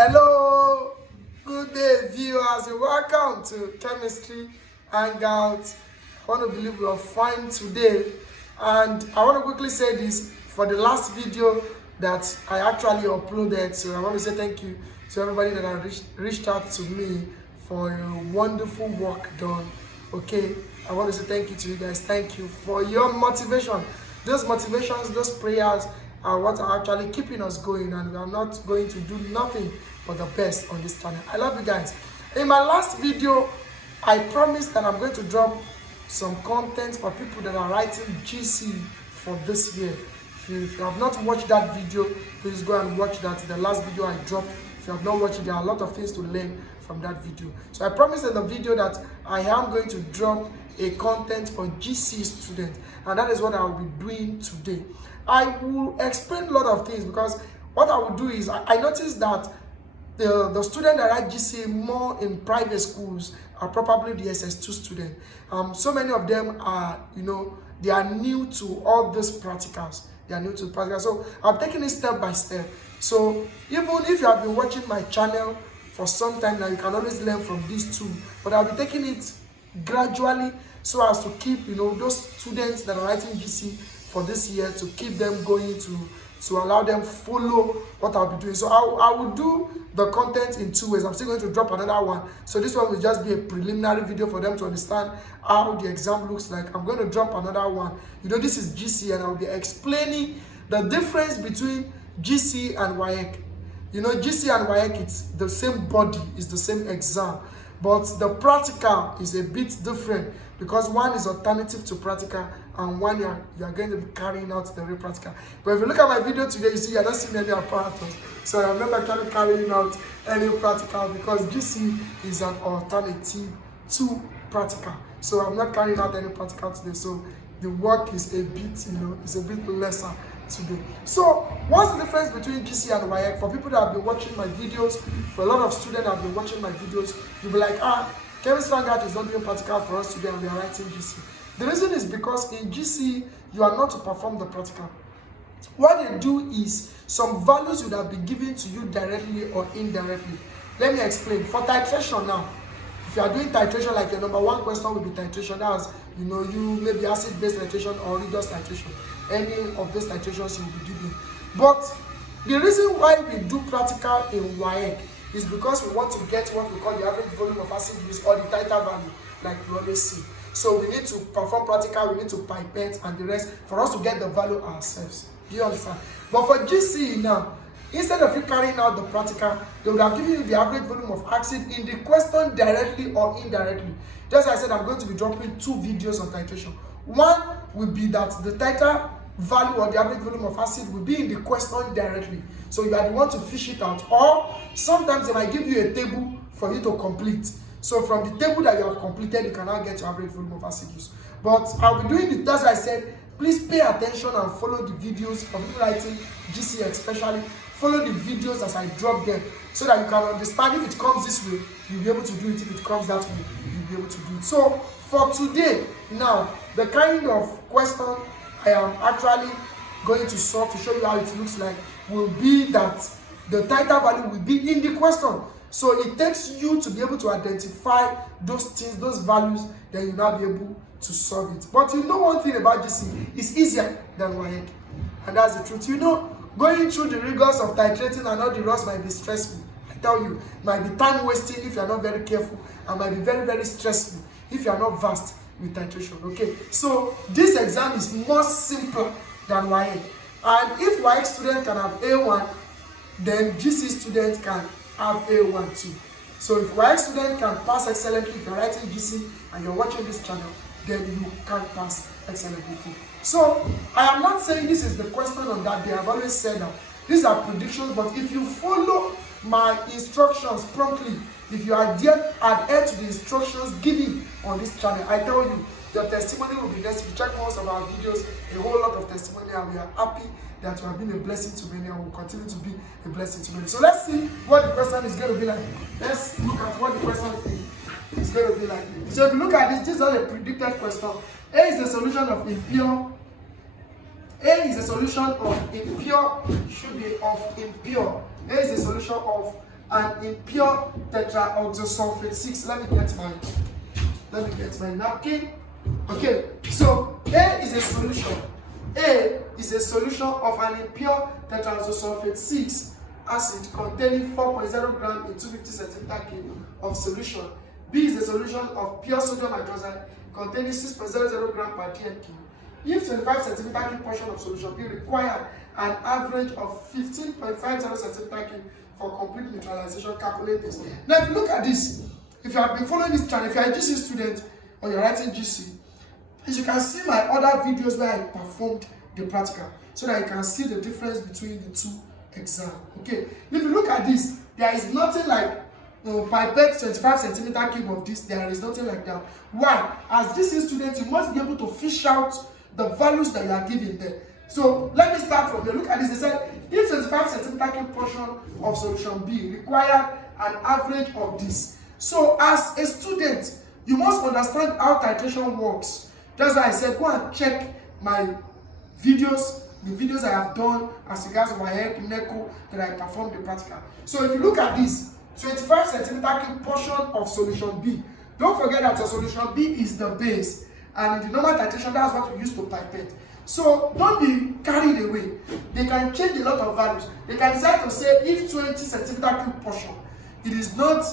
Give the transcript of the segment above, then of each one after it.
Hello, good day viewers, and welcome to Chemistry Hangout. I want to believe we are fine today, and I want to quickly say this for the last video that I actually uploaded. So I want to say thank you to everybody that have reached out to me for a wonderful work done. Okay, I want to say thank you to you guys. Thank you for your motivation. Those motivations, those prayers are what are actually keeping us going, and we are not going to do nothing but the best on this channel. I love you guys. In my last video, I promised that I'm going to drop some content for people that are writing GC for this year. If you have not watched that video, please go and watch that. The last video I dropped. If you have not watched it, there are a lot of things to learn from that video. So I promised in the video that I am going to drop a content for GC students, and that is what I will be doing today. I will explain a lot of things, because what I will do is I noticed that the students that write GC more in private schools are probably the SS2 students. So many of them are, they are new to all these practicals. They are new to practicals. So I'm taking it step by step. So even if you have been watching my channel for some time now, you can always learn from these two. But I'll be taking it gradually so as to keep, those students that are writing GC for this year, to keep them going, to allow them follow what I'll be doing. So I will do the content in two ways. I'm still going to drop another one. So this one will just be a preliminary video for them to understand how the exam looks like. I'm going to drop another one. This is GC, and I'll be explaining the difference between GC and WAEC. GC and WAEC, it's the same body, it's the same exam, but the practical is a bit different, because one is alternative to practical, and one you are going to be carrying out the real practical. But if you look at my video today, you see you're not seeing any apparatus. So I'm not actually carrying out any practical, because GC is an alternative to practical. So I'm not carrying out any practical today. So the work is a bit, it's a bit lesser today. So what's the difference between GC and WAEC? For people that have been watching my videos, for a lot of students that have been watching my videos, you'll be like, Chemistry Hangout is not doing practical for us today, and we are writing GC. The reason is because in GC, you are not to perform the practical. What they do is some values would have been given to you directly or indirectly. Let me explain. For titration now, if you are doing titration, like your number one question will be titration. That's, you maybe acid-based titration or redox titration. Any of those titrations you will be doing. But the reason why we do practical in WAEC is because we want to get what we call the average volume of acid use, or the titer value, like we always see. So we need to perform practical, we need to pipette and the rest for us to get the value ourselves. Do you understand? But for GC now, instead of you carrying out the practical, they would have given you the average volume of acid in the question directly or indirectly. Just as I said, I'm going to be dropping two videos on titration. One will be that the titer value or the average volume of acid will be in the question directly. So you are the one to fish it out. Or sometimes they might give you a table for you to complete. So from the table that you have completed, you can now get your average volume of acid use. But I'll be doing it, that's why I said, please pay attention and follow the videos for people writing GC especially. Follow the videos as I drop them, so that you can understand. If it comes this way, you'll be able to do it. If it comes that way, you'll be able to do it. So for today, now, the kind of question I am actually going to solve to show you how it looks like will be that the titer value will be in the question. So it takes you to be able to identify those things, those values, then you'll now be able to solve it. But one thing about GC, it's easier than WAEC. And that's the truth. Going through the rigors of titrating and all the rest might be stressful. I tell you, it might be time wasting if you are not very careful, and might be very, very stressful if you are not vast with titration. Okay, so this exam is more simpler than WAEC. And if WAEC student can have A1, then GC student can have A1 too. So if WAEC student can pass excellently, if you're writing GC and you're watching this channel, then you can pass excellently too. So I am not saying this is the question on that day. I've always said that these are predictions, but if you follow my instructions promptly, if you adhere to the instructions given on this channel, I tell you, your testimony will be next. If you check most of our videos, a whole lot of testimony, and we are happy that you have been a blessing to many and will continue to be a blessing to many. So let's see what the question is going to be like. Let's look at what the question is going to be like. So if you look at this is not a predicted question. A is the solution of impure. A is the solution of impure, should be of impure. A is the solution of an impure tetraoxosulfate 6. Let me get my napkin. Okay, so A is a solution. A is a solution of an impure tetraoxosulfate 6 acid containing 4.0 gram in 250 centimeter cube of solution. B is a solution of pure sodium hydroxide containing 6.00 gram per dm cube. If 25 centimeter cube portion of solution B required an average of 15.50 centimeter cube for complete neutralization, calculate this. Now, if you look at this, if you have been following this channel, if you are a GC student or you're writing GC, as you can see my other videos where I performed the practical, so that you can see the difference between the two exams. Okay, if you look at this, there is nothing like pipette 25 centimeter cube of this. There is nothing like that. Why? As GC students, you must be able to fish out the values that you are given there. So let me start from here. Look at this. They said if 25 centimeter cube portion of solution B required an average of this. So as a student, you must understand how titration works. That's why I said go and check my videos, the videos I have done as regards my head, NECO, that I performed the practical. So if you look at this, 25 centimeter cube portion of solution B. Don't forget that your solution B is the base, and in the normal titration, that's what we use to pipette. So don't be carried away. They can change a lot of values. They can decide to say if 20 centimeter cube portion, it is not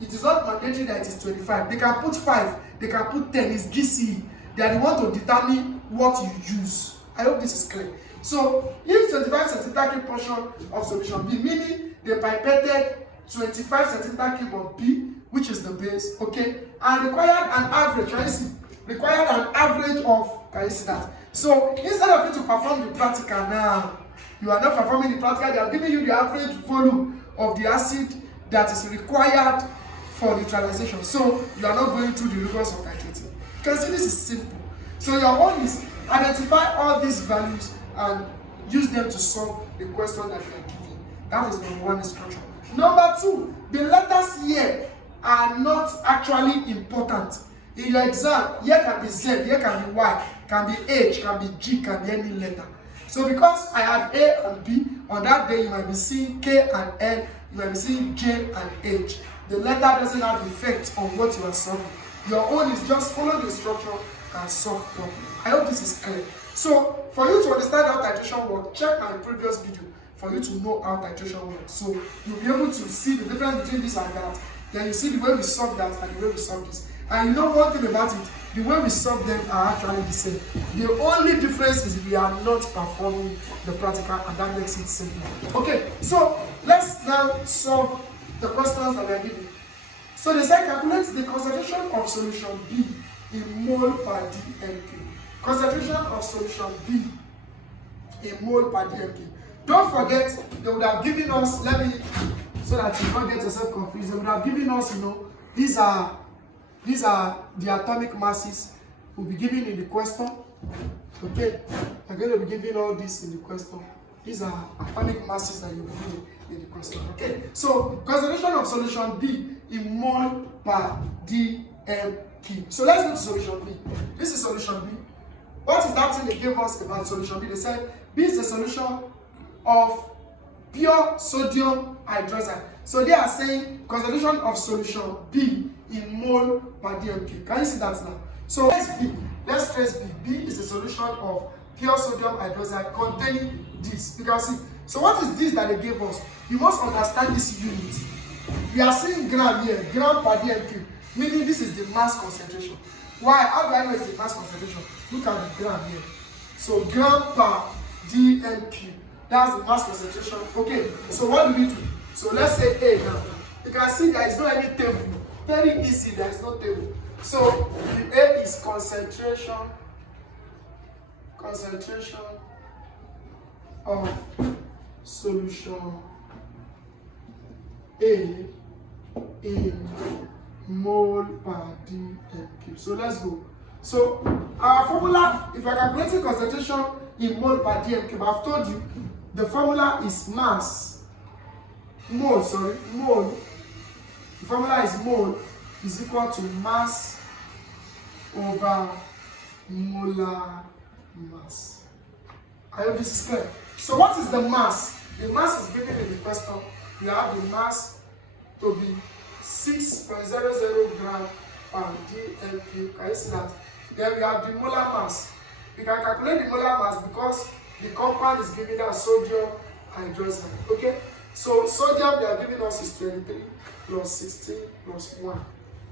mandatory that it is 25. They can put 5, they can put 10. It's GCE. They are the one to determine what you use. I hope this is clear. So if 25 centimeter cube portion of solution B, meaning they pipetted 25 centimeter cube of B, which is the base, okay, and required an average. Can you see? Required an average of, can you see that? So instead of you to perform the practical now, you are not performing the practical. They are giving you the average volume of the acid that is required for neutralization. So you are not going through the rigors of titrating. You can see this is simple. So your own is identify all these values and use them to solve the question that you are given. That is number one instruction. Number two, the letters here are not actually important. In your exam, here can be Z, here can be Y, can be H, can be G, can be any letter. So because I have A and B, on that day you might be seeing K and N, you might be seeing J and H. The letter doesn't have effect on what you are solving. Your own is just follow the instruction and solve properly. I hope this is clear. So for you to understand how titration works, check my previous video for you to know how titration works. So you'll be able to see the difference between this and that. Then you see the way we solve that and the way we solve this. And you know one thing about it, the way we solve them are actually the same. The only difference is we are not performing the practical, and that makes it simple. Okay, so let's now solve the questions that we are given. So they say calculate the concentration of solution B in mole per dm cube. Concentration of solution B in mole per dm cube. Don't forget, they would have given us, so that you don't get yourself confused, they would have given us, these are the atomic masses will be given in the question. Okay, I'm going to be giving all this in the question. These are atomic masses that you will be given in the question. Okay, so concentration of solution B in mole per dm cube. So let's go to solution B. This is solution B. What is that thing they gave us about solution B? They said B is the solution of pure sodium hydroxide. So they are saying concentration of solution B in mole per dm cube. Can you see that now? So let's trace B. B is the solution of pure sodium hydroxide containing this. You can see. So what is this that they gave us? You must understand this unit. We are seeing gram here, gram per dm cube, meaning this is the mass concentration. Why? How do I know it's the mass concentration? Look at the gram here. So gram per dm cube. That's the mass concentration. Okay, so what do we do? So let's say A now. You can see there is no any table. Very easy, there is no table. So the A is concentration of solution A in mole per dm cube. So let's go. So our formula, if we are calculating concentration in mole per dm cube, I've told you the formula is mass. Mole. The formula is mole is equal to mass over molar mass. I hope this is clear. So what is the mass? The mass is given in the question. We have the mass to be 6.00 gram per dl cube. Can you see that? Then we have the molar mass. We can calculate the molar mass because the compound is giving us sodium hydroxide. Okay, so sodium they are giving us is 23 plus 16 plus 1.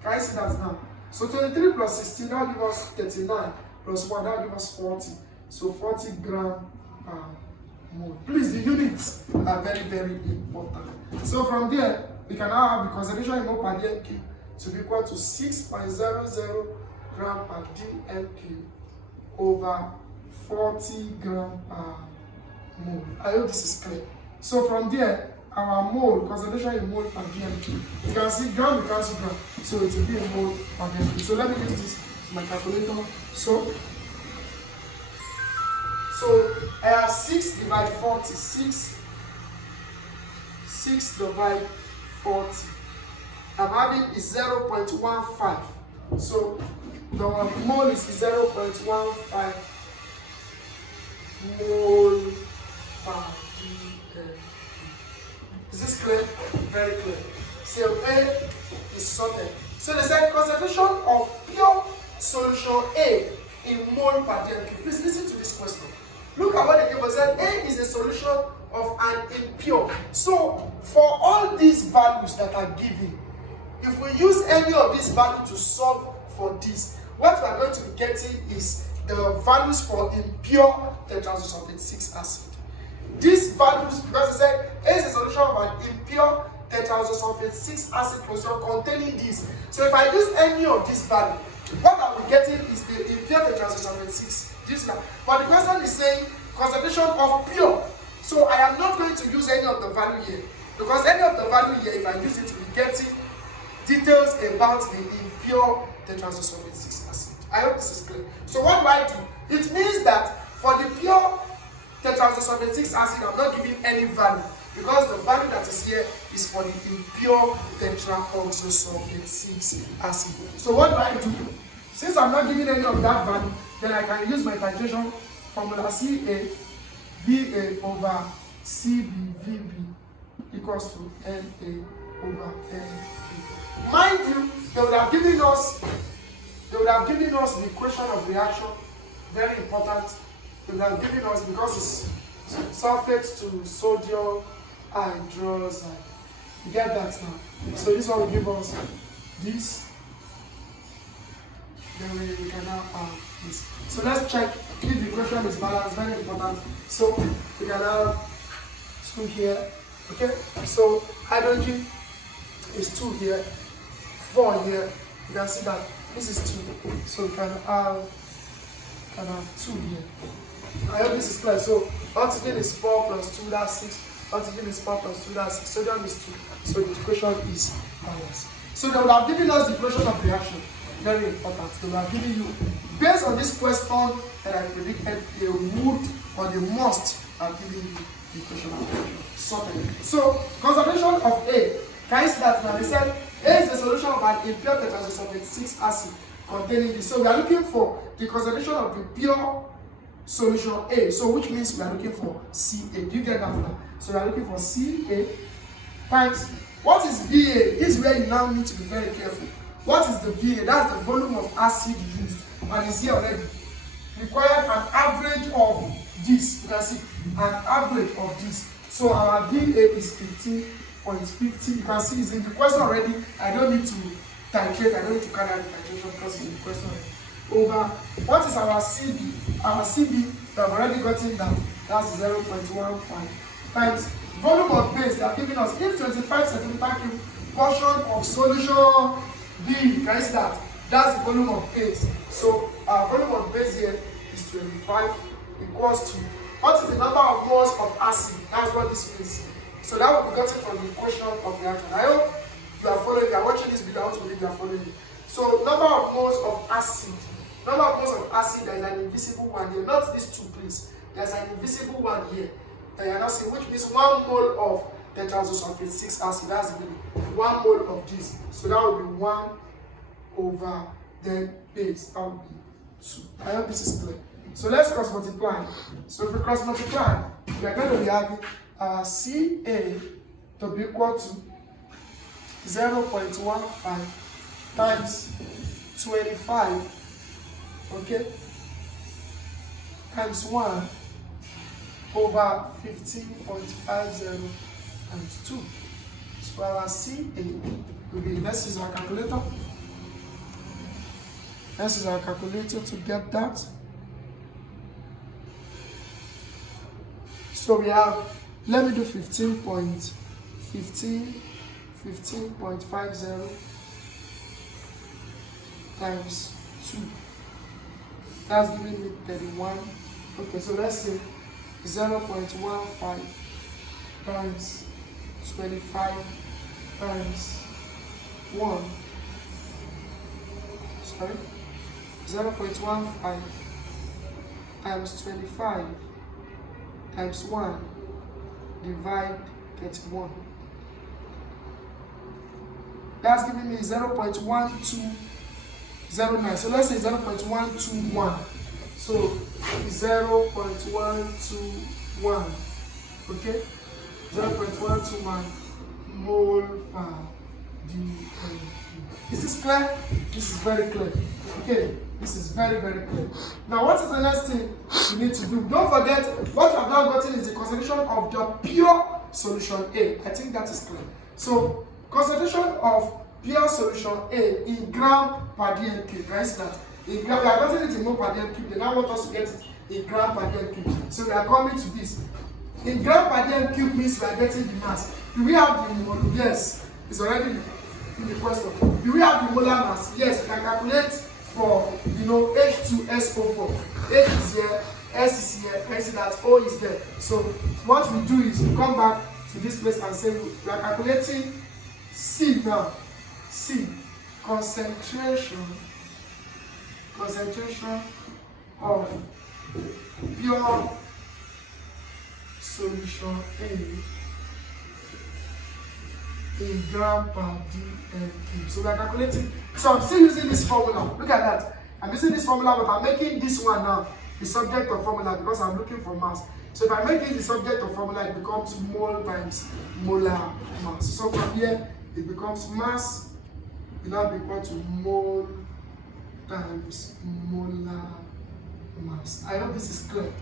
Can you see that now? So 23 plus 16 that will give us 39 plus 1 that will give us 40. So 40 gram per mole. Please, the units are very, very important. So from there, we can now have the concentration in mole per dl cube to be equal to 6.00 gram per dl cube over 40 gram per mole. I hope this is clear. So from there, our mole, concentration in mole per dl cube, you can see gram, we cancel gram, so it will be a mole per dl cube. So let me use this as my calculator. So I have 6 divided 40, 6 divided 40. I'm having is 0.15. So the mole is 0.15 mole per dl. Is this clear? Very clear. So A is sorted. So they said concentration of pure solution A in mole per dl cube. Please listen to this question. Look at what they gave us. A is a solution of an impure. So for all these values that are given, if we use any of these values to solve for this, what we are going to be getting is the values for impure tetrazosulfate 6 acid. These values, because they said A is a solution of an impure tetrazosulfate 6 acid solution containing this. So if I use any of these values, what I will be getting is the impure tetrazosulfate 6. This now. But the question is saying concentration of pure. So I am not going to use any of the value here, because any of the value here, if I use it, we'll be getting details about the impure tetrazosulfate 6 acid. I hope this is clear. So what do I do? It means that for the pure tetrazosulfate 6 acid, I'm not giving any value, because the value that is here is for the impure tetraoxosulfate 6 acid. So what do I do? Since I'm not giving any of that value, then I can use my titration formula CA VA over CB VB equals to NA over NA. Mind you, they would have given us the equation of reaction. Very important. They would have given us, because it's sulfate to sodium hydroxide. You get that now? So this one will give us this. Then we can now have this. So let's check if the equation is balanced. Very important. So we can have 2 here. Okay. So hydrogen is 2 here, 4 here. You can see that this is 2. So we can have 2 here. I hope this is clear. So oxygen is 4 plus 2, that's 6. Oxygen is 4 plus 2, that's 6. Sodium is 2. So the equation is balanced. So they would have given us the equation of reaction. Very important. They will have given you, based on this question that I predicted, they would or they must have given you the equation of reaction. Sorted. So concentration of A. Can you see that now? They said A is the solution of an impure tetrazosulfate 6 acid containing this. So we are looking for the concentration of the pure solution A. So which means we are looking for CA. Do you get that now? So we are looking for CA times, what is VA? This is where you now need to be very careful. What is the VA? That's the volume of acid used, and it's here already. Required an average of this. You can see an average of this. So our VA is 15.50. You can see it's in the question already. I don't need to titrate. I don't need to carry out the titration because it's in the question already. Over what is our CB? Our CB, we have already gotten that. That's 0.15 times volume of base. They are giving us if 25 centimeter cube portion of solution B, can you see that? That's the volume of base. So our volume of base here is 25 equals to, what is the number of moles of acid? That's what this means. So that will be gotten from the equation of reaction. I hope you are following. You are watching this video. I want to believe you are following. So number of moles of acid. Number of moles of acid, there is an invisible one here. Not these two, please. There's an invisible one here. You are not seeing, which means 1 mole of tetrazosulfate 6 acid. That's the 1 mole of this. So that will be 1 over the base. That will be 2. I hope this is clear. So let's cross multiply. So if we cross multiply, we are going to be having CA to be equal to 0.15 times 25, okay, times 1 over 15.50 times 2. So our CA will be, let's use our calculator. Let's use our calculator to get that. So we have, let me do 15.50 times 2. That's giving me 31. Okay, so let's say 0.15 times 25 times 1. Sorry, 0.15 times 25 times 1 divide 31. That's giving me 0.1209. So let's say 0.121. So 0.121. Okay? 0.121 mole per dm. Is this clear? This is very clear. Okay, this is very, very clear. Now, what is the next thing you need to do? Don't forget, what I've now gotten is the concentration of the pure solution A. I think that is clear. So, concentration of pure solution A in gram per dm cube. Guys, that in gram, we are getting it in mole per dm cube. They now want us to get it in gram per dm cube. So we are coming to this. In gram per dm cube means we are getting the mass. Do we have the molar? Yes, it's already in the question. Do we have the molar mass? Yes, we can calculate for, H2SO4. H is here, S is here, I see that O is there. So what we do is we come back to this place and say we are calculating C now. C, concentration of pure solution A in gram per dm cube. So we are calculating. So I'm still using this formula. Look at that. I'm using this formula, but I'm making this one now the subject of formula because I'm looking for mass. So if I make it the subject of formula, it becomes mole times molar mass. So from here, it becomes mass will now be equal to mole times molar mass. I hope this is clear.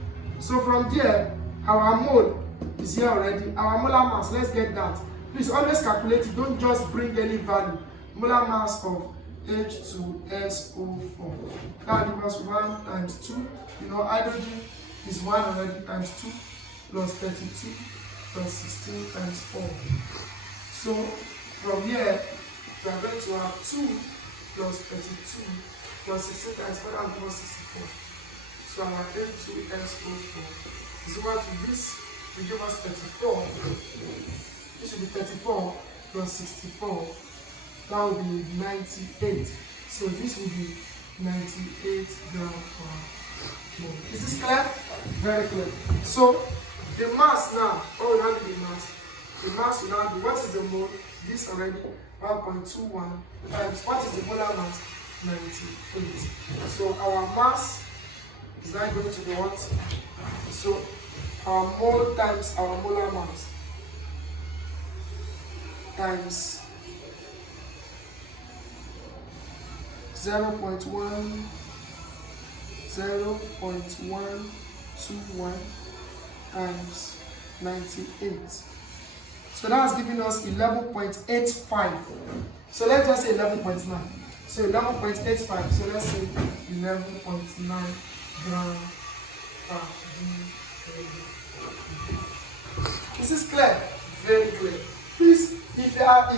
So from there, our mole is here already. Our molar mass, let's get that. Please always calculate it. Don't just bring any value. Molar mass of H2SO4. That gives us 1 times 2. Hydrogen is 1 already times 2 plus 32 plus 16 times 4. So from here, we are going to have 2 plus 32 plus 16 times 4 and plus 64. So our H2SO4 is equal to this. We give us 34. This should be 34 plus 64. That will be 98. So this will be 98 grams per mole. Is this clear? Very clear. So the mass now, what will now be the mass? The mass will now be, what is the mole? This already 1.21 times, what is the molar mass? 98. So our mass is now going to be what? So our mole times our molar mass times 0.121 times 98. So that's giving us 11.85. So let's just say 11.9. So 11.85. So let's say 11.9 grams per dm. This is clear, very clear. Please, if you are,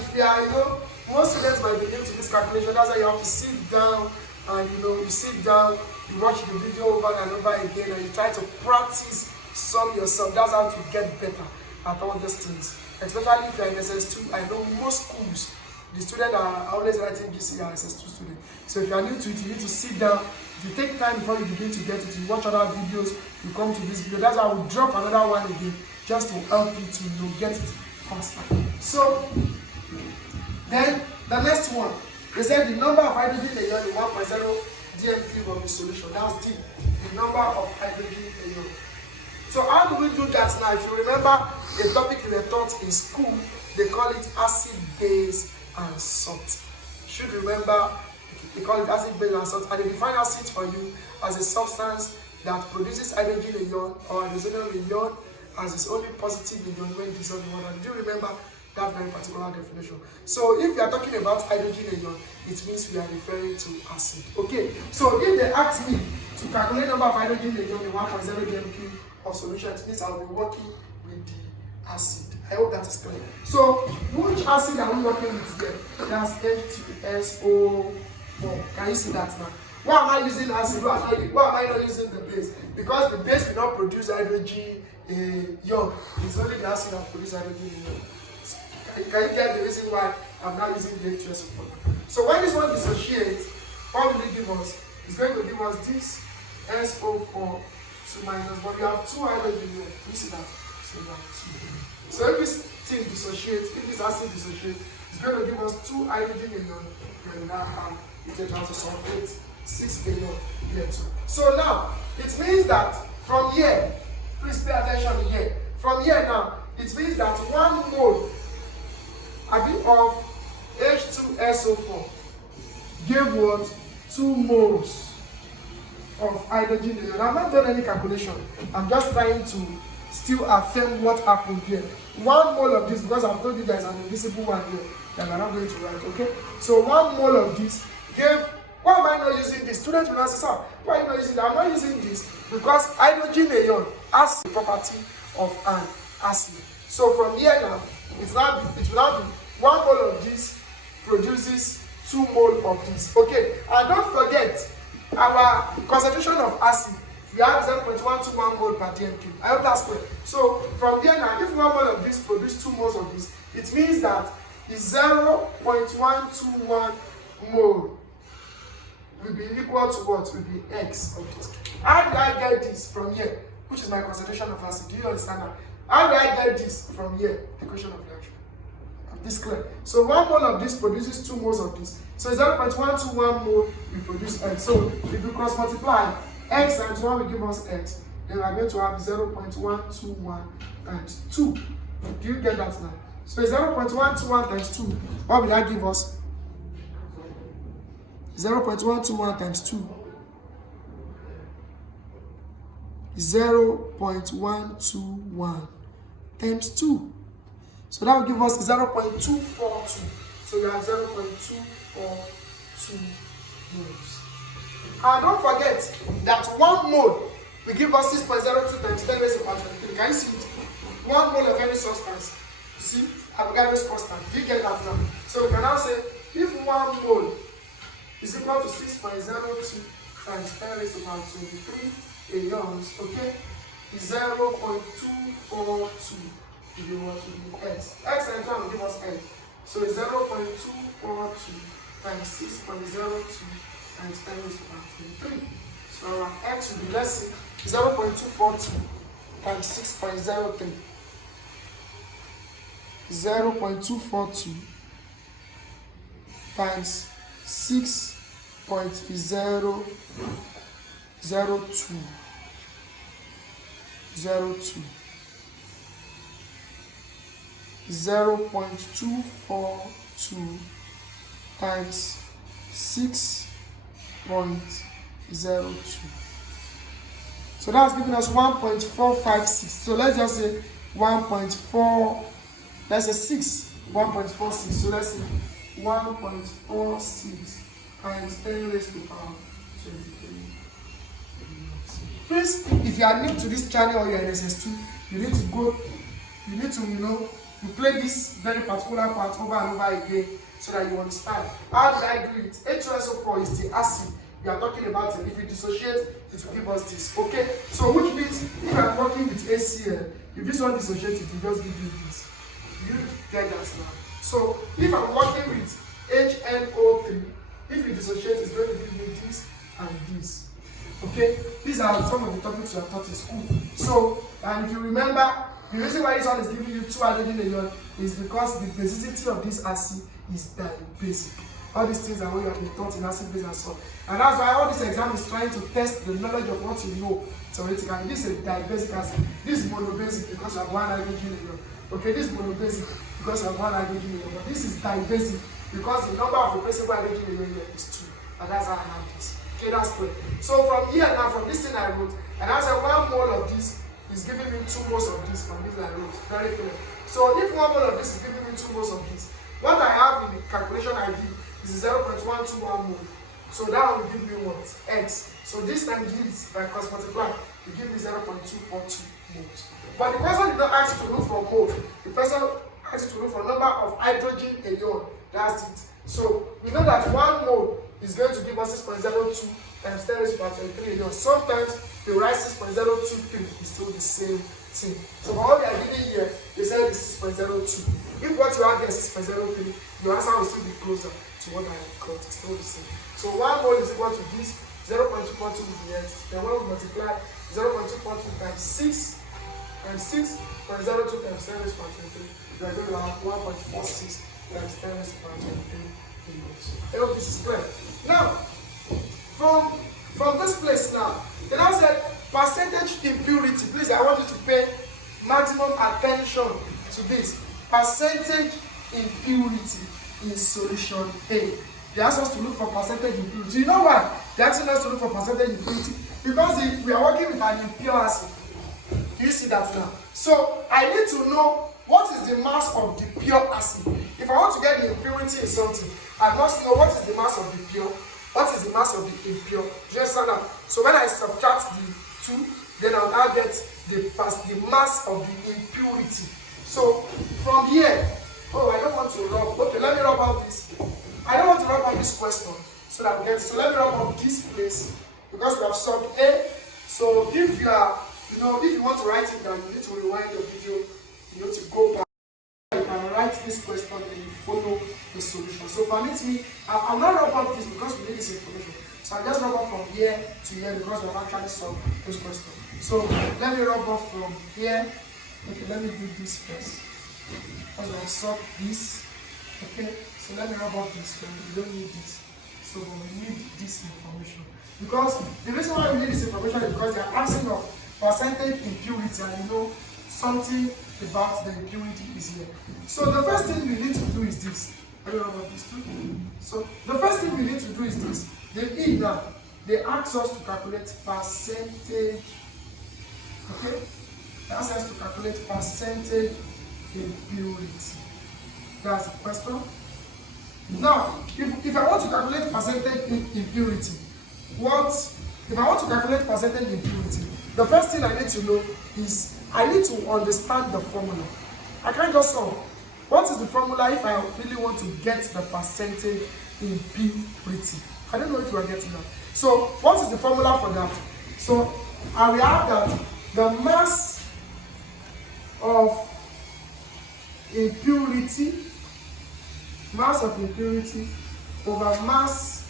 most students might be new to this calculation. That's why you have to sit down and you sit down, you watch the video over and over again, and you try to practice some yourself. That's how to get better at all these things. Especially if you are in SS2, I know most schools, the students are always writing GC are SS2 students. So if you are new to it, you need to sit down. If you take time before you begin to get it, you watch other videos, you come to this video. That's why I will drop another one again, just to help you to get it faster. So then the next one, they said the number of hydrogen in a ion is 1.0 dm cube of the solution. That's D, the number of hydrogen in a ion. So how do we do that now? If you remember the topic we were taught in school, they call it acid-base and salt. You should remember, they call it acid, base, and salt, and they define acid for you as a substance that produces hydrogen ion or hydrogen ion as its only positive ion when dissolved in water. Do you remember that very particular definition? So if we are talking about hydrogen ion, it means we are referring to acid. Okay, so if they ask me to calculate number of hydrogen ion in 1.0 gmq of solution, it means I will be working with the acid. I hope that is clear. So which acid are we working with there? That's H2SO4. Can you see that now? Why am I using acid? Why am I not using the base? Because the base will not produce hydrogen ion. It's only the acid that produces hydrogen ion. Can you get the reason why I'm not using the H2SO4? So when this one dissociates, what will it give us? It's going to give us this SO4 2 minus, but you have 2 hydrogen here. You see that? So you have 2. So if this thing dissociates, if this acid dissociates, it's going to give us 2 hydrogen ion. Then we now have sulfate 6 ion here too. So now it means that from here, please pay attention here. From here now, it means that 1 mole of H2SO4 gave what? 2 moles of hydrogen ion. I've not done any calculation. I'm just trying to still affirm what happened here. 1 mole of this, because I've told you there's an invisible one here that I'm not going to write, okay? So 1 mole of this gave, why am I not using this? Students will answer, sir, why are you not using that? I'm not using this because hydrogen ion has the property of an acid. So from here now, it will now be 1 mole of this produces 2 mole of this. Okay, and don't forget our concentration of acid. We have 0.121 mole per dmq. I hope that's clear. So from there now, if 1 mole of this produces 2 moles of this, it means that it's 0.121 mole will be equal to what? Will be X of this. How do I get this from here? Which is my concentration of acid. Do you understand that? How do I get this from here? The equation of reaction. This clear. So 1 mole of this produces 2 moles of this. So 0.121 mole will produce X. So if you cross multiply, X times 1 will give us X. Then we are going to have 0.121 times 2. Do you get that now? So 0.121 times 2. What will that give us? 0.121 times 2. 0.121 times 2. So that will give us 0.242. So we have 0.242 moles. And don't forget that 1 mole will give us 6.02 times 10 raised to the power 23. Can you see it? 1 mole of any substance. See, Avogadro's constant. Do you get that now? So we can now say if 1 mole is equal to 6.02 times 10 raised to the power 23 ions, okay, is 0.242. If you want to be X. X times 1 will give us X. So 0.242 times 6.02 times 10 raised to the power 23. So our X will be, let's see, 0.242 times 6.03. 0.242 times 6.002. 0.242 times 6.02. So that's giving us 1.456. So let's just say 1.4, let's say 6, 1.46. So let's say 1.46 times 10 raised to the power 23. Please, if you are new to this channel or you are in SS2, you need to go, you need to, you play this very particular part over and over again so that you understand. How do I do it? H2SO4 is the acid we are talking about. It. If we dissociate, it will give us this. Okay? So which means if I'm working with HCl, if this one dissociates, it will just give you this. You get that now. So if I'm working with HNO3, if we dissociate, it's going to give me this and this. Okay? These are some of the topics we have taught in school. So, and if you remember, the reason why this one is giving you 2 hydrogen ion is because the basicity of this acid is basic. All these things are what you have been taught in acid, base, and salt. And that's why all this exam is trying to test the knowledge of what you know theoretically. This is a dibasic acid. This is monobasic because you have 1 hydrogen ion. Okay, this is monobasic because you have 1 hydrogen ion. But this is dibasic because the number of replaceable hydrogen alone here is 2. And that's how I have this. Okay, that's clear. So from here now, from this thing I wrote, and I said 1 mole of this is giving me 2 moles of this from this I wrote. Very clear. So if 1 mole of this is giving me 2 moles of this, what I have in the calculation I did is 0.121 mole. So that will give me what? X. So this time gives, by cross multiply, it gives me 0.242 moles. But the person did not ask you to look for mole. The person asked you to look for number of hydrogen alone. That's it. So we know that 1 mole is going to give us 6.02 times 10 raised to the power 23 alone. Sometimes they write 6.023 is still the same thing. So for what we are giving here, they said it's 6.02. If what you have here is 6.03, your answer will still be closer to what I got. It's still the same. So 1 mole is equal to this 0.242 with the x. Then when we multiply 0.242 times 6 times 6.02 times 10 raised to the power 23, we are going to have 1.46 times 10 raised to the power 23. I hope this is clear. Now, from this place now, then I said percentage impurity. Please, I want you to pay maximum attention to this. Percentage impurity in solution A. They asked us to look for percentage impurity. You know why? They asked us to look for percentage impurity because we are working with an impure acid. Do you see that now? So I need to know what is the mass of the pure acid. If I want to get the impurity in something, I must know what is the mass of the pure, what is the mass of the impure. Do you understand that? So when I subtract the 2, then I'll now get the mass of the impurity. So from here, oh, I don't want to rub. Okay, let me rub out this. I don't want to rub out this question so that we get. So let me rub out this place because we have solved A. So if you are, if you want to write it down, you need to rewind the video. You need to go back. You can write this question and you follow the solution. So permit me, I'll not rub out this because we need this information. So I'll just rub out from here to here because we have actually solved this question. So let me rub off from here. Okay, let me do this first. Because I solved this. Okay, so let me rub off this. We don't need this. So we need this information. Because the reason why we need this information is because they are asking of percentage impurity and something about the impurity is here. So the first thing we need to do is this. I don't know about this too. So the first thing we need to do is this. They ask us to calculate percentage. Okay? They ask us to calculate percentage impurity. That's the question. Now, if I want to calculate percentage impurity, if I want to calculate percentage impurity, the first thing I need to know is I need to understand the formula. I can't just solve. What is the formula if I really want to get the percentage impurity? I don't know if you are getting that. So what is the formula for that? So I will have that the mass of impurity over mass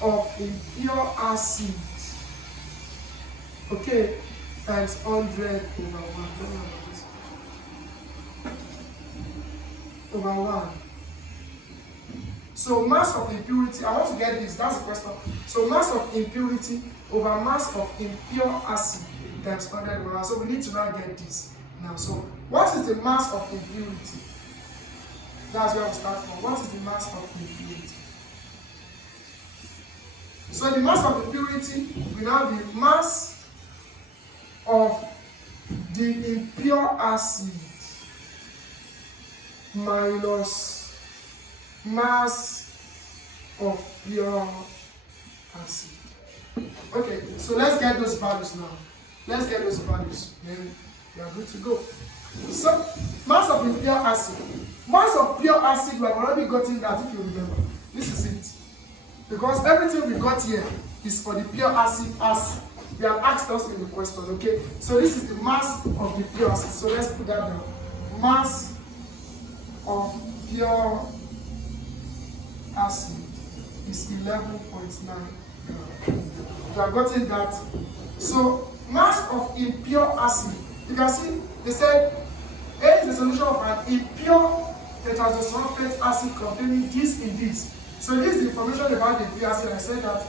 of impure acid, okay, times 100 over 1. So mass of impurity, I want to get this, that's the question. So mass of impurity over mass of impure acid times 100 over 1. So we need to now get this now. So what is the mass of impurity? That's where we start from. What is the mass of impurity? So the mass of impurity will now be mass of the impure acid minus mass of pure acid. Okay, so let's get those values now. Let's get those values. Then we are good to go. So mass of impure acid. Mass of pure acid, we have already gotten that if you remember. This is it. Because everything we got here is for the pure acid as they have asked us in the question, okay? So this is the mass of the pure acid. So let's put that down. Mass of pure acid is 11.9. You have gotten that. So mass of impure acid, you can see they said A is the solution of an impure tetrazosulfate acid containing this in this. So this is the information about the impure acid. I said that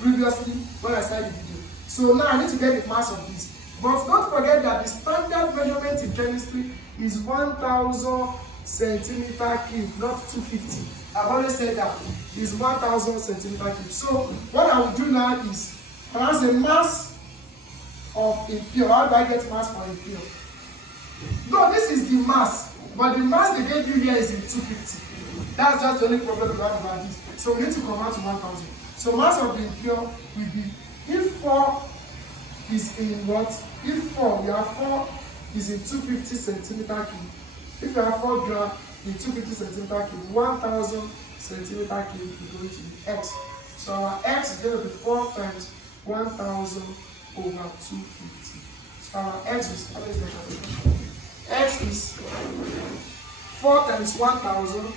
previously when I started the video. So now I need to get the mass of this. But don't forget that the standard measurement in chemistry is 1000 centimeter cube, not 250. I've always said that is 1000 centimeter cube. So what I will do now is, when I say mass of impure, how do I get mass for impure? No, this is the mass, but the mass they gave you here is in 250. That's just the only problem we have about this. So we need to convert to 1000. So mass of the impure will be, if 4 is in what? If 4, you have 4 is in 250 centimeter cube. If you have 4 gram in 250 centimeter cube, 1000 centimeter cube is going to be x. So our x is going to be 4 times 1000 over 250. So our x is, x is 4 times 1000.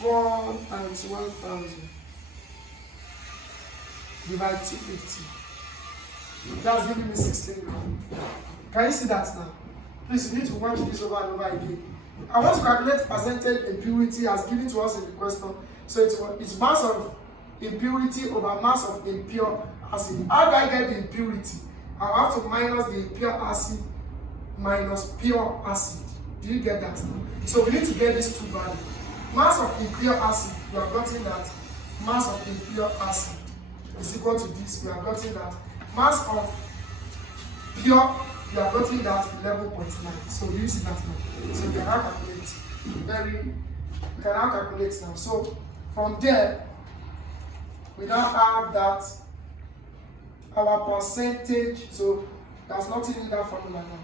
4 times 1000 divided 250. That's giving me 16 grams. Can you see that now? Please, you need to watch this over and over again. I want to calculate percentage impurity as given to us in the question. So it's mass of impurity over mass of impure acid. How do I get the impurity? I have to minus the impure acid minus pure acid. Do you get that now? So we need to get these two values. Mass of impure acid, we are gotten that mass of impure acid is equal to this. We are gotten that mass of pure, we are gotten that 11.9. So you see that now. So we can now calculate. We can now calculate now. So from there, we now have that our percentage. So there's nothing in that formula now.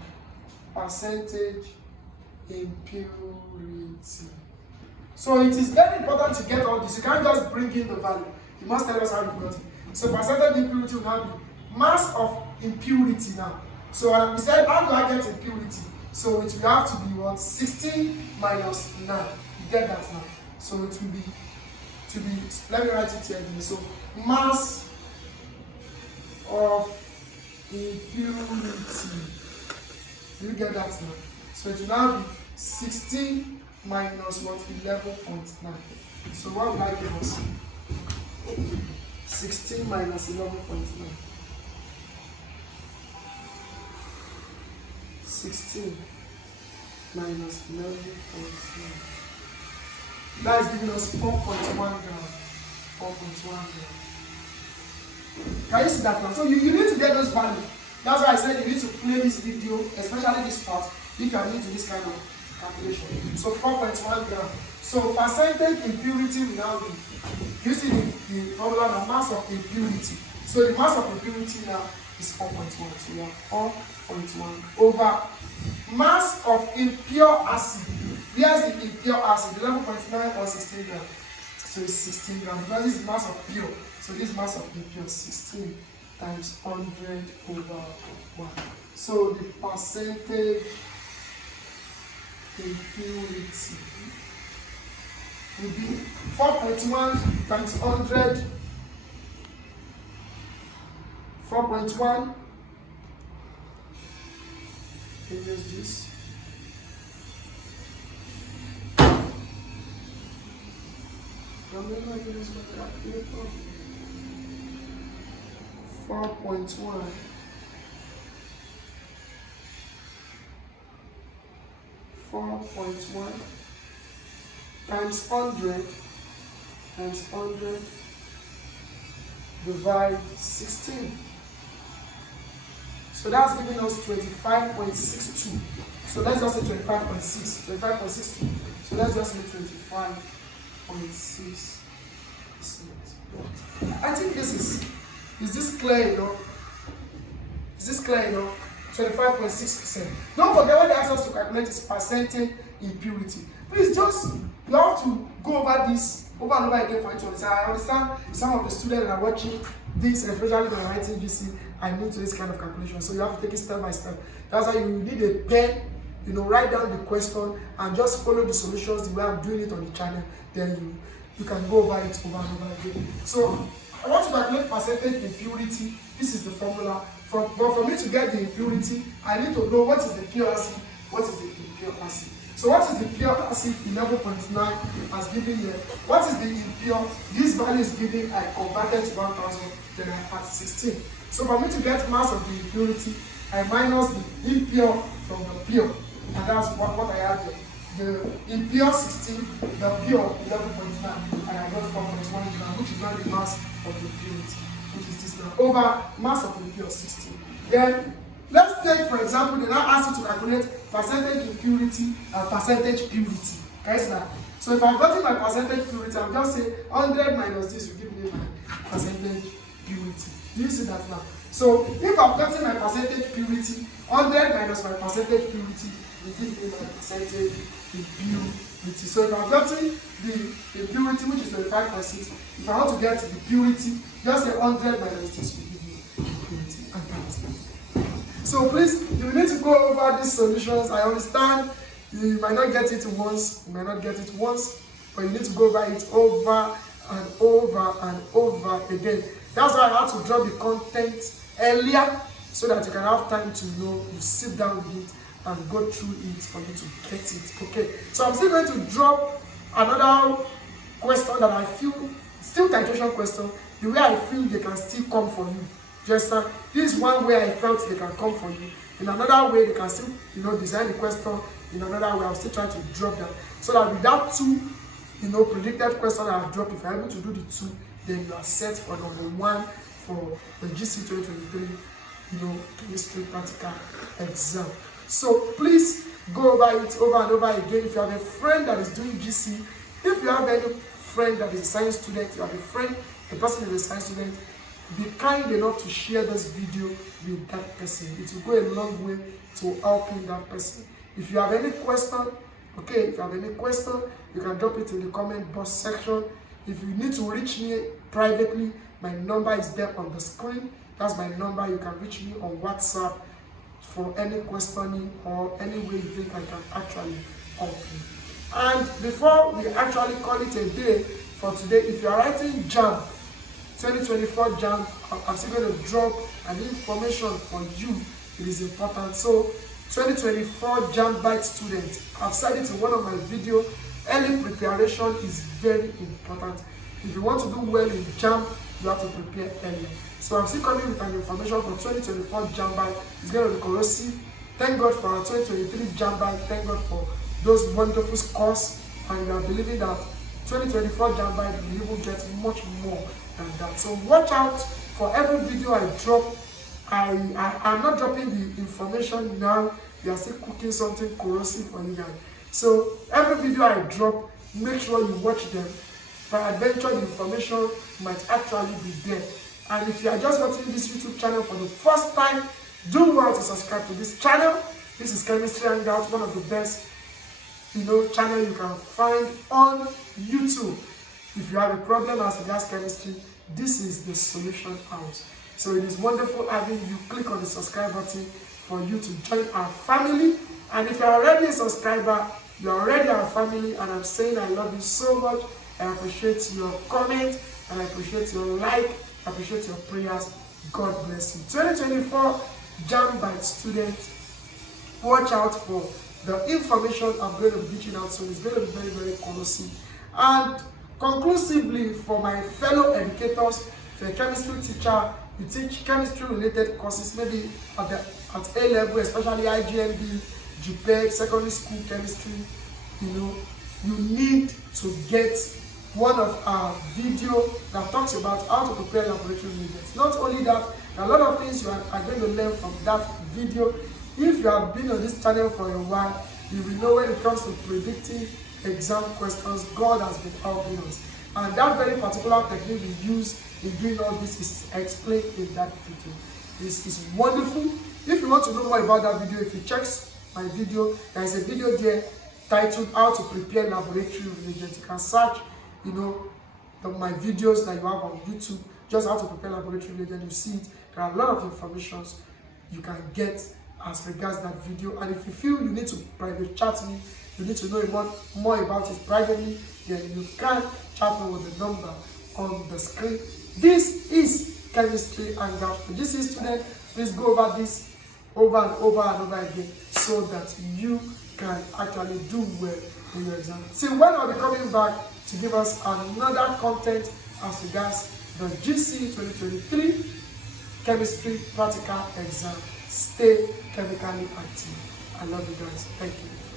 Percentage impurity. So it is very important to get all this. You can't just bring in the value. You must tell us how you got it. So percentage impurity will now be mass of impurity now. So we said, how do I get impurity? So it will have to be what? 16 minus 9. You get that now. So it will be, let me write it here again. So mass of impurity. Do you get that now? So it will now be 16 minus what? 11.9. So what will I give us? 16 minus 11.9. 16 minus 11.9. That is giving us 4.1 gram. 4.1 gram. Can you see that now? So you need to get those values. That's why I said you need to play this video, especially this part, if you are new to this kind of calculation. So 4.1 gram. So percentage impurity will now be, you see the formula now, mass of impurity. So the mass of impurity now is 4.1. So we have 4.1 over mass of impure acid. Here's the impure acid, 11.9 or 16 gram. So it's 16 gram because this is mass of pure. So this mass of impure 16 times 100 over 1. So the percentage impurity will be 4.1 times 100. 4.1. Can you use this? Remember, I can use my calculator. 4.1 4.1 times 100 divide 16. So that's giving us 25.62. So let's just say 25.6. 25.62. So let's just say 25.6%. I think this is this clear enough? Is this clear enough? 25.6%. Don't forget what they ask us to calculate is percentage impurity. Please just, you have to go over this over and over again for you to understand. I understand some of the students that are watching this, especially when I'm writing GC, I need to this kind of calculation. So you have to take it step by step. That's why you need a pen, write down the question and just follow the solutions the way I'm doing it on the channel. Then you can go over it over and over again. So I want to calculate percentage impurity. This is the formula. But for me to get the impurity, I need to know what is the pure acid, what is the impure acid. So what is the pure acid? 11.9 as given here. What is the impure? This value is given, I converted to 1000, then I add 16. So for me to get mass of the impurity, I minus the impure from the pure, and that's what I have there. The impure 16, the pure 11.9, and I got 4.1 gram, which is not the mass of the purity, which is this now, over mass of the pure 16. Then let's take, for example, they now ask you to calculate percentage impurity and percentage purity. Guys, now, so if I've gotten my percentage purity, I'll just say 100 minus this will give me my percentage purity. Do you see that now? So if I've gotten my percentage purity, 100 minus my percentage purity will give me my percentage impurity. So if I've gotten the impurity, which is 25.6, if I want to get the purity, just say 100 minus this will give me impurity. And that's it. So please, you need to go over these solutions. I understand you might not get it once, but you need to go over it over and over and over again. That's why I had to drop the content earlier, so that you can have time to know, you sit down with it and go through it for you to get it. Okay, so I'm still going to drop another question that I feel, still titration question, the way I feel they can still come for you. Just this is one way I felt they can come for you. In another way, they can still, design the question. In another way, I'm still trying to drop them. So that with that two, predicted question that I've dropped, if I'm able to do the two, then you are set for number one for the GC 2023, chemistry practical exam. So please go over it over and over again. If you have a friend that is doing GC, if you have any friend that is a science student, you have a friend, a person who is a science student, be kind enough to share this video with that person. It will go a long way to helping that person. If you have any question, okay, if you have any question, you can drop it in the comment box section. If you need to reach me privately, my number is there on the screen. That's my number. You can reach me on WhatsApp for any questioning or any way you think I can actually help you. And before we actually call it a day for today, if you are writing JAM, 2024 JAM, I'm still going to drop an information for you. It is important. So 2024 JAM Bite students, I've said it in one of my videos, early preparation is very important. If you want to do well in JAM, you have to prepare early. So I'm still coming with an information for 2024 JAM Bite. It's going to be corrosive. Thank God for our 2023 JAM Bite. Thank God for those wonderful scores. And we are believing that 2024 JAM Bite will even get much more than that. So watch out for every video I drop. I'm not dropping the information now. We are still cooking something corrosive for you guys. So every video I drop, make sure you watch them. By adventure, the information might actually be there. And if you are just watching this YouTube channel for the first time, do well to subscribe to this channel. This is Chemistry Hangout, one of the best channel you can find on YouTube. If you have a problem as regards chemistry, this is the solution out. So it is wonderful having you. Click on the subscribe button for you to join our family. And if you are already a subscriber, you are already our family, and I'm saying I love you so much. I appreciate your comment, and I appreciate your like, I appreciate your prayers. God bless you. 2024 JAM Bite students, watch out for the information I'm going to be reaching out soon. It's going to be very, very corrosive. And conclusively, for my fellow educators, if you're a chemistry teacher, you teach chemistry-related courses, maybe at A level, especially IGMB, JPEG, secondary school chemistry, you need to get one of our video that talks about how to prepare laboratory reagents. Not only that, a lot of things you are going to learn from that video. If you have been on this channel for a while, you will know when it comes to predicting exam questions, God has been helping us. And that very particular technique we use in doing all this is explained in that video. This is wonderful. If you want to know more about that video, if you check my video, there is a video there titled How to Prepare Laboratory Reagents. You can search, my videos that you have on YouTube, just how to prepare laboratory reagents. You see it. There are a lot of information you can get as regards that video. And if you feel you need to private chat me, you need to know more about it privately, then you can chat me with the number on the screen. This is Chemistry Hangout. For GC student, please go over this over and over and over again so that you can actually do well in your exam. See, when I'll be coming back to give us another content as regards the GC 2023 Chemistry Practical Exam. stay chemically active. I love you guys. Thank you.